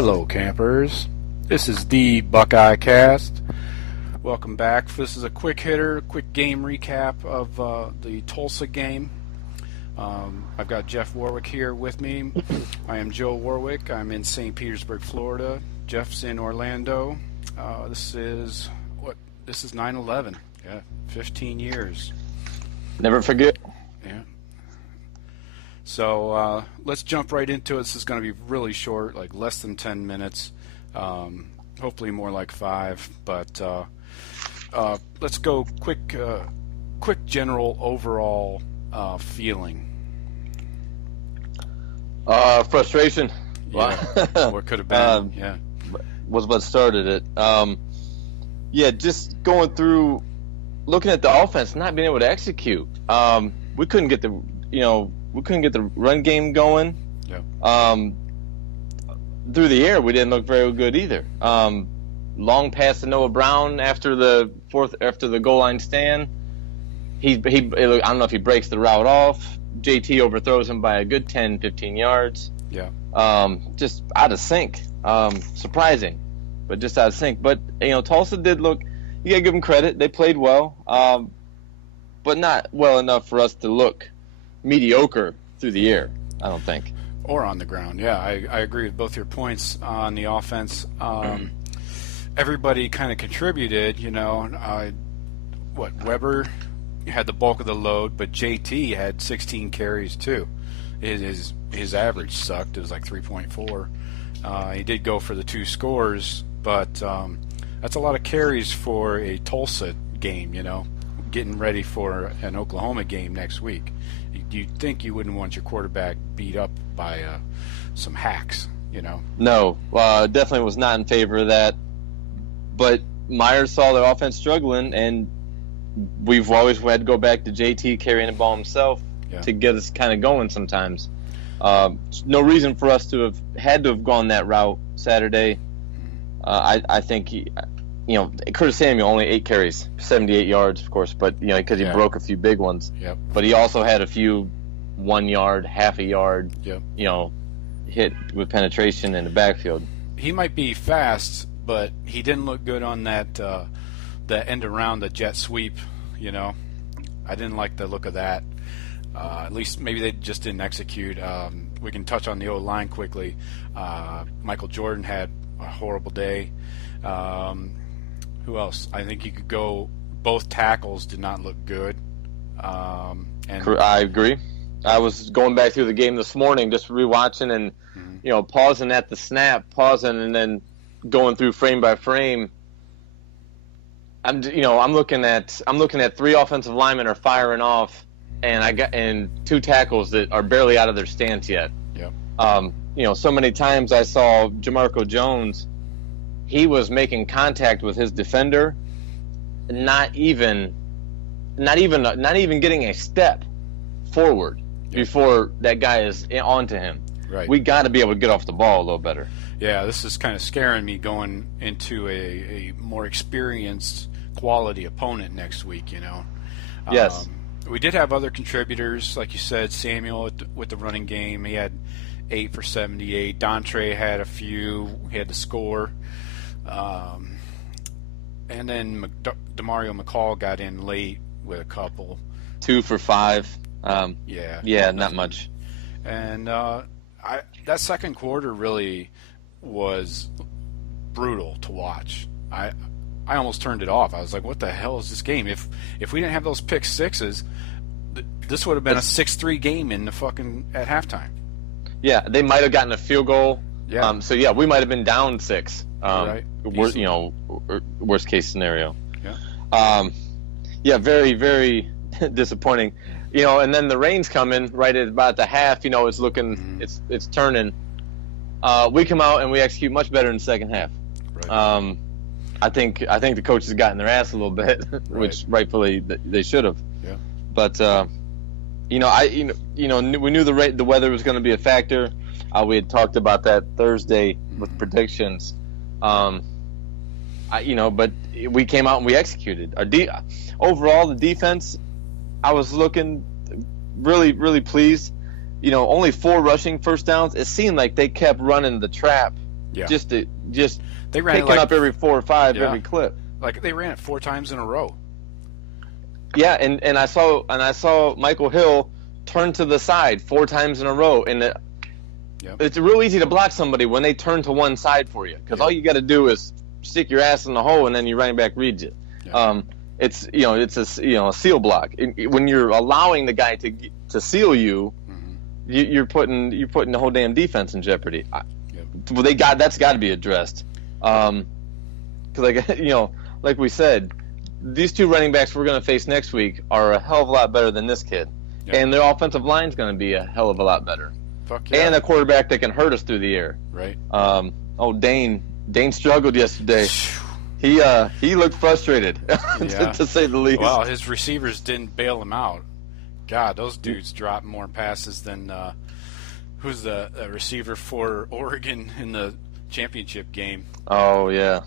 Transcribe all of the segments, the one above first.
Hello, campers. This is the Buckeye Cast. Welcome back. This is a quick hitter, quick game recap of the Tulsa game. I've got Jeff Warwick here with me. I am Joe Warwick. I'm in St. Petersburg, Florida. Jeff's in Orlando. This is 9/11. Yeah, 15 years. Never forget. Yeah. So let's jump right into it. This is going to be really short, like less than 10 minutes. Hopefully more like 5. But let's go quick general overall feeling. Frustration. Yeah. What could have been. Yeah. Was what started it. Yeah, just going through, looking at the offense, not being able to execute. We couldn't get the run game going. Yeah. Through the air, we didn't look very good either. Long pass to Noah Brown after the goal line stand. I don't know if he breaks the route off. JT overthrows him by a good 10, 15 yards. Yeah. Just out of sync. Surprising, but just out of sync. But Tulsa did look. You gotta give them credit. They played well, but not well enough for us to look mediocre through the air, I don't think. Or on the ground. Yeah, I agree with both your points on the offense. Everybody kind of contributed, Weber had the bulk of the load, but JT had 16 carries too. His average sucked. It was like 3.4. He did go for the 2 scores, but that's a lot of carries for a Tulsa game, getting ready for an Oklahoma game next week. You'd think you wouldn't want your quarterback beat up by some hacks, No, definitely was not in favor of that. But Myers saw their offense struggling, and we've always had to go back to JT carrying the ball himself to get us kind of going sometimes. No reason for us to have gone that route Saturday. I think Curtis Samuel only 8 carries, 78 yards, of course, but because he broke a few big ones. Yep. But he also had a few 1 yard, half a yard, hit with penetration in the backfield. He might be fast, but he didn't look good on that end around the jet sweep. I didn't like the look of that. At least maybe they just didn't execute. We can touch on the O-line quickly. Michael Jordan had a horrible day. Who else? I think you could go. Both tackles did not look good. I agree. I was going back through the game this morning, just rewatching and pausing at the snap, and then going through frame by frame. I'm looking at 3 offensive linemen are firing off, and 2 tackles that are barely out of their stance yet. Yeah. So many times I saw Jamarco Jones. He was making contact with his defender, not even getting a step forward before that guy is onto him. Right. We got to be able to get off the ball a little better. Yeah, this is kind of scaring me going into a more experienced quality opponent next week. Yes. We did have other contributors, like you said. Samuel with the running game, he had 8 for 78. Dontre had a few. He had the score. And then Demario McCall got in late with a couple. 2 for 5. Yeah, not much. And that second quarter really was brutal to watch. I almost turned it off. I was like, "What the hell is this game?" If we didn't have those pick sixes, this would have been a 6-3 game at halftime. Yeah, they might have gotten a field goal. Yeah. We might have been down 6. Right. Worst case scenario. Yeah. Very, very disappointing. And then the rain's coming right at about the half. It's looking, it's turning. We come out and we execute much better in the second half. Right. I think the coaches got in their ass a little bit, which rightfully they should have. Yeah. But we knew the weather was going to be a factor. We had talked about that Thursday with predictions. But we came out and we executed. Overall, the defense, I was looking really, really pleased. Only 4 rushing first downs. It seemed like they kept running the trap just they ran picking up every 4 or 5 every clip. Like they ran it 4 times in a row. Yeah, and I saw Michael Hill turn to the side 4 times in a row, and it's real easy to block somebody when they turn to one side for you, because all you got to do is stick your ass in the hole, and then your running back reads it. It's a seal block. When you're allowing the guy to seal you, you're putting the whole damn defense in jeopardy. Well, that's got to be addressed. Because like we said, these 2 running backs we're going to face next week are a hell of a lot better than this kid, and their offensive line's going to be a hell of a lot better. Fuck yeah. And a quarterback that can hurt us through the air. Right. Dane struggled yesterday. He looked frustrated, to say the least. Well, his receivers didn't bail him out. God, those dudes dropped more passes than who's the receiver for Oregon in the championship game. Oh yeah.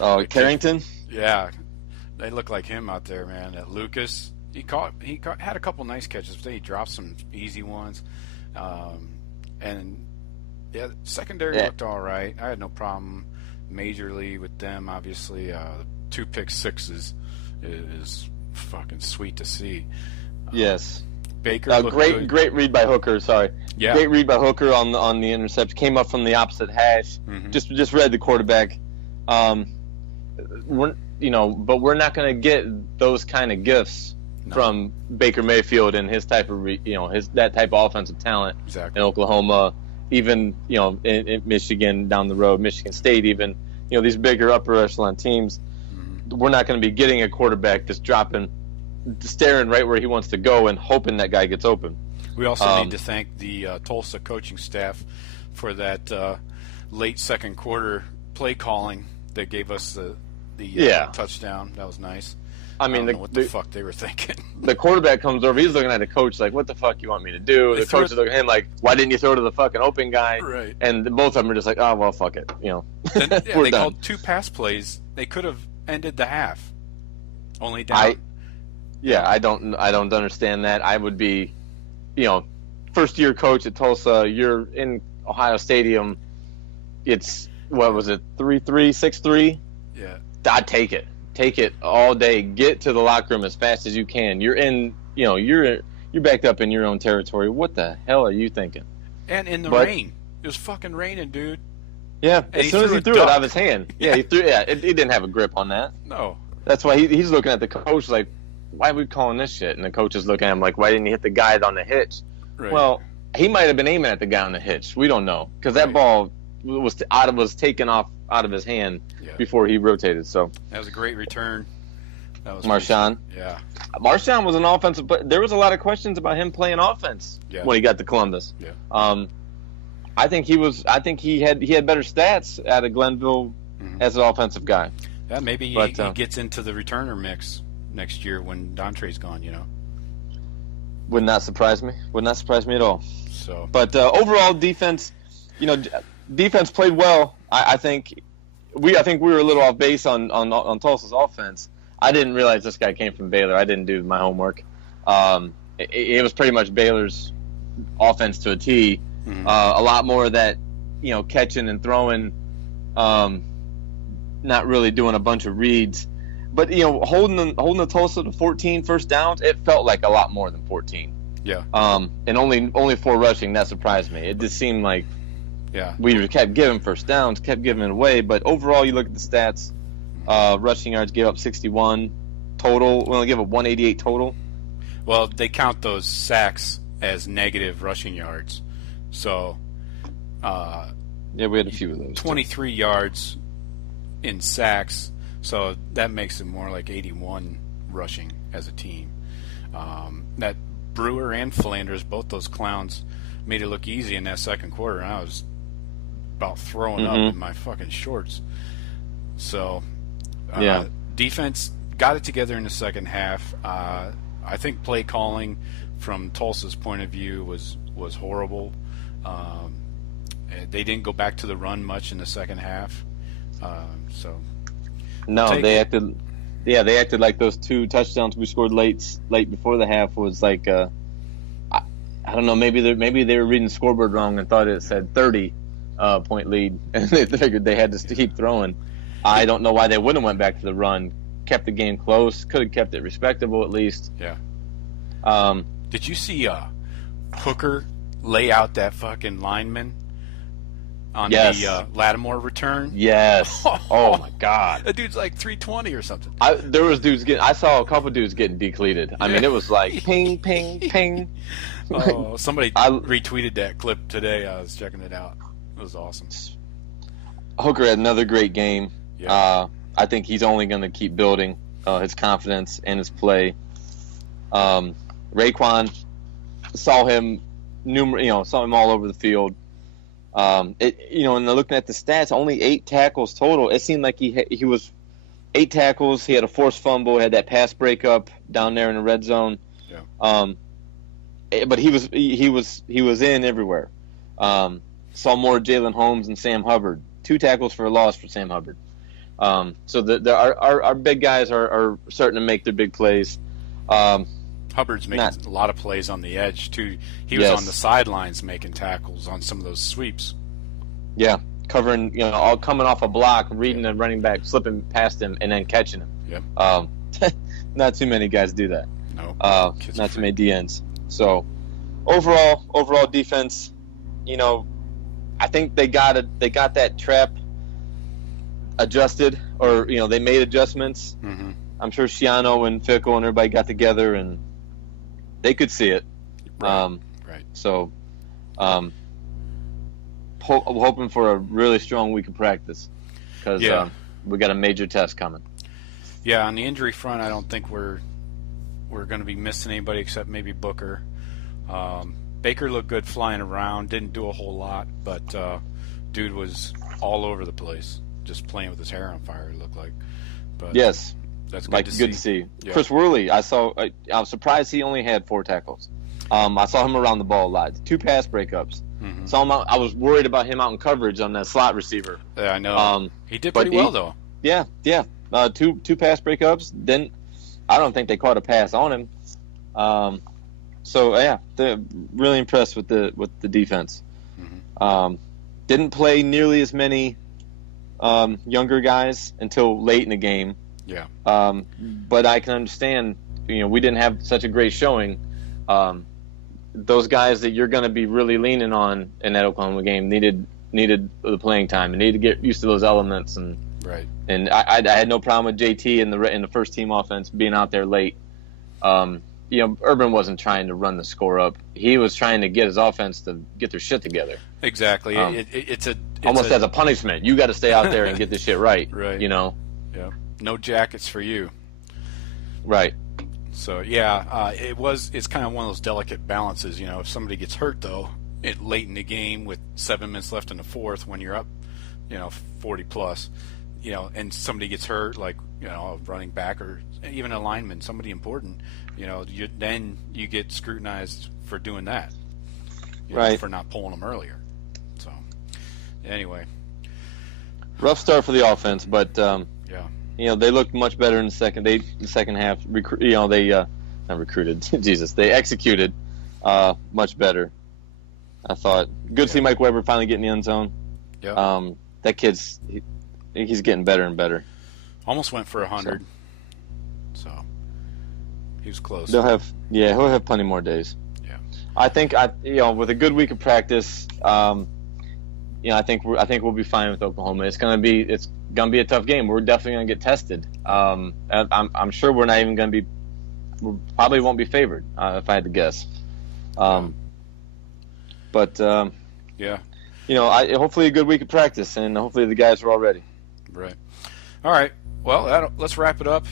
Oh, Carrington. Yeah, they look like him out there, man. Lucas, he had a couple nice catches, but then he dropped some easy ones. And secondary looked all right. I had no problem majorly with them. Obviously, 2 pick sixes is fucking sweet to see. Yes. Baker, great read by Hooker. Sorry. Yeah. Great read by Hooker on the interception. Came up from the opposite hash. Just read the quarterback. But we're not going to get those kind of gifts from Baker Mayfield and his type of that type of offensive talent in Oklahoma, even in Michigan down the road, Michigan State, even these bigger upper echelon teams. We're not going to be getting a quarterback just staring right where he wants to go and hoping that guy gets open. We also need to thank the Tulsa coaching staff for that late second quarter play calling that gave us the touchdown. That was nice. I don't know what the fuck they were thinking. The quarterback comes over. He's looking at the coach like, "What the fuck you want me to do?" The coach is looking at him like, "Why didn't you throw to the fucking open guy?" Right. And both of them are just like, "Oh well, fuck it." Then, they called 2 pass plays. They could have ended the half. Only down. I don't understand that. I would be, first year coach at Tulsa. You're in Ohio Stadium. It's what was it, 3-3, 6-3? Yeah. I'd take it. Take it all day. Get to the locker room as fast as you can. You're in, you're backed up in your own territory. What the hell are you thinking? And in the rain. It was fucking raining, dude. Yeah, as soon as he threw it out of his hand. Yeah, he didn't have a grip on that. No. That's why he's looking at the coach like, why are we calling this shit? And the coach is looking at him like, why didn't you hit the guy on the hitch? Right. Well, he might have been aiming at the guy on the hitch. We don't know, because that ball was taken off out of his hand before he rotated. So that was a great return. That was Marshawn. Yeah, Marshawn was an offensive, but there was a lot of questions about him playing offense when he got to Columbus. Yeah. I think he had better stats out of Glenville as an offensive guy. Yeah, maybe he gets into the returner mix next year when Dontre's gone. Would not surprise me. Would not surprise me at all. So, but overall defense, defense played well. I think we were a little off base on Tulsa's offense. I didn't realize this guy came from Baylor. I didn't do my homework. It was pretty much Baylor's offense to a T. A lot more of that, catching and throwing, not really doing a bunch of reads. But holding the Tulsa to 14 first downs, it felt like a lot more than 14. Yeah. And only 4 rushing, that surprised me. It just seemed like we kept giving first downs, kept giving it away. But overall, you look at the stats, rushing yards gave up 61 total. We only gave up 188 total. Well, they count those sacks as negative rushing yards. So, we had a few of those. 23 yards in sacks. So that makes it more like 81 rushing as a team. That Brewer and Flanders, both those clowns, made it look easy in that second quarter, and I was about throwing up in my fucking shorts. So, defense got it together in the second half. I think play calling from Tulsa's point of view was horrible. They didn't go back to the run much in the second half. No, they acted. Yeah, they acted like those 2 touchdowns we scored late before the half was like. I don't know. Maybe they were reading the scoreboard wrong and thought it said 30, point lead, and they figured they had to keep throwing. I don't know why they wouldn't have went back to the run. Kept the game close. Could have kept it respectable at least. Yeah. Did you see Hooker lay out that fucking lineman on the Lattimore return? Yes. Oh my God. That dude's like 320 or something. I saw a couple dudes getting decleated. I mean, it was like ping, ping, ping. Oh, somebody retweeted that clip today. I was checking it out. It was awesome. Hooker had another great game. Yeah. I think he's only going to keep building his confidence and his play. Raekwon, saw him all over the field. And looking at the stats, only 8 tackles total. It seemed like he was 8 tackles. He had a forced fumble, had that pass breakup down there in the red zone. Yeah. But he was in everywhere. Saw more Jalen Holmes and Sam Hubbard. 2 tackles for a loss for Sam Hubbard. So our big guys are starting to make their big plays. Hubbard's making a lot of plays on the edge too. He was on the sidelines making tackles on some of those sweeps. Yeah, covering, all coming off a block, reading the running back, slipping past him, and then catching him. Yeah. Not too many guys do that. No. Not too many DNs. So overall defense, I think they got that trap adjusted, or they made adjustments. Mm-hmm. I'm sure Schiano and Fickle and everybody got together and they could see it. Right. So, hoping for a really strong week of practice because we got a major test coming. Yeah, on the injury front, I don't think we're going to be missing anybody except maybe Booker. Baker looked good flying around, didn't do a whole lot, but dude was all over the place, just playing with his hair on fire, it looked like. But yes. That's good to see. Yeah. Chris Worley, I was surprised he only had 4 tackles. I saw him around the ball a lot. 2 pass breakups. Mm-hmm. Saw him out, I was worried about him out in coverage on that slot receiver. Yeah, I know. He did pretty well, though. Yeah. 2 pass breakups. I don't think they caught a pass on him. They're really impressed with the defense. Mm-hmm. Didn't play nearly as many younger guys until late in the game. Yeah. But I can understand, we didn't have such a great showing. Those guys that you're going to be really leaning on in that Oklahoma game needed the playing time and needed to get used to those elements. And right. And I had no problem with JT in the first team offense being out there late. Urban wasn't trying to run the score up. He was trying to get his offense to get their shit together. Exactly. It's almost as a punishment. You got to stay out there and get this shit right. Right. Yeah. No jackets for you. Right. So it's kind of one of those delicate balances. If somebody gets hurt though, late in the game with 7 minutes left in the fourth, when you're up, 40 plus, and somebody gets hurt, like a running back or even a lineman, somebody important, then you get scrutinized for doing that, right? For not pulling them earlier. So anyway, rough start for the offense, but they looked much better in the second half. Not recruited. Jesus, they executed much better. I thought good to see Mike Weber finally get in the end zone. Yeah. That kid's he's getting better and better. Almost went for 100. So he was close. He'll have plenty more days. Yeah. I think with a good week of practice, I think we'll be fine with Oklahoma. It's gonna be a tough game. We're definitely gonna get tested. I'm sure we're not even gonna be. We probably won't be favored if I had to guess. Hopefully a good week of practice, and hopefully the guys are all ready. Right. All right. Well, let's wrap it up.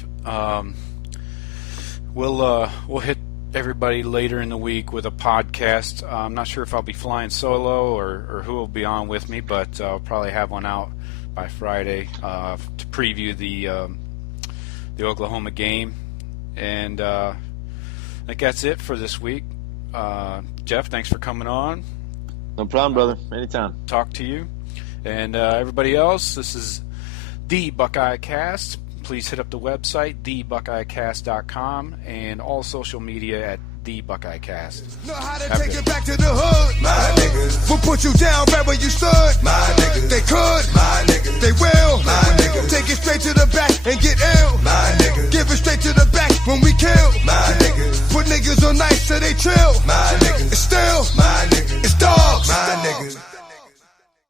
We'll hit everybody later in the week with a podcast. I'm not sure if I'll be flying solo or who will be on with me, but I'll probably have one out by Friday to preview the Oklahoma game. And I think that's it for this week. Jeff, thanks for coming on. No problem, brother. Anytime. Talk to you. And everybody else, this is the Buckeye Cast. Please hit up the website, thebuckeyecast.com, and all social media at the Buckeye Cast. Know how to take it back to the hood. My niggas will put you down right where you stood. My they could, my nigga. They will, my nigga. Take it straight to the back and get ill, my nigga. Give it straight to the back when we kill, my nigga. Put niggas on ice so they chill, my nigga. It's still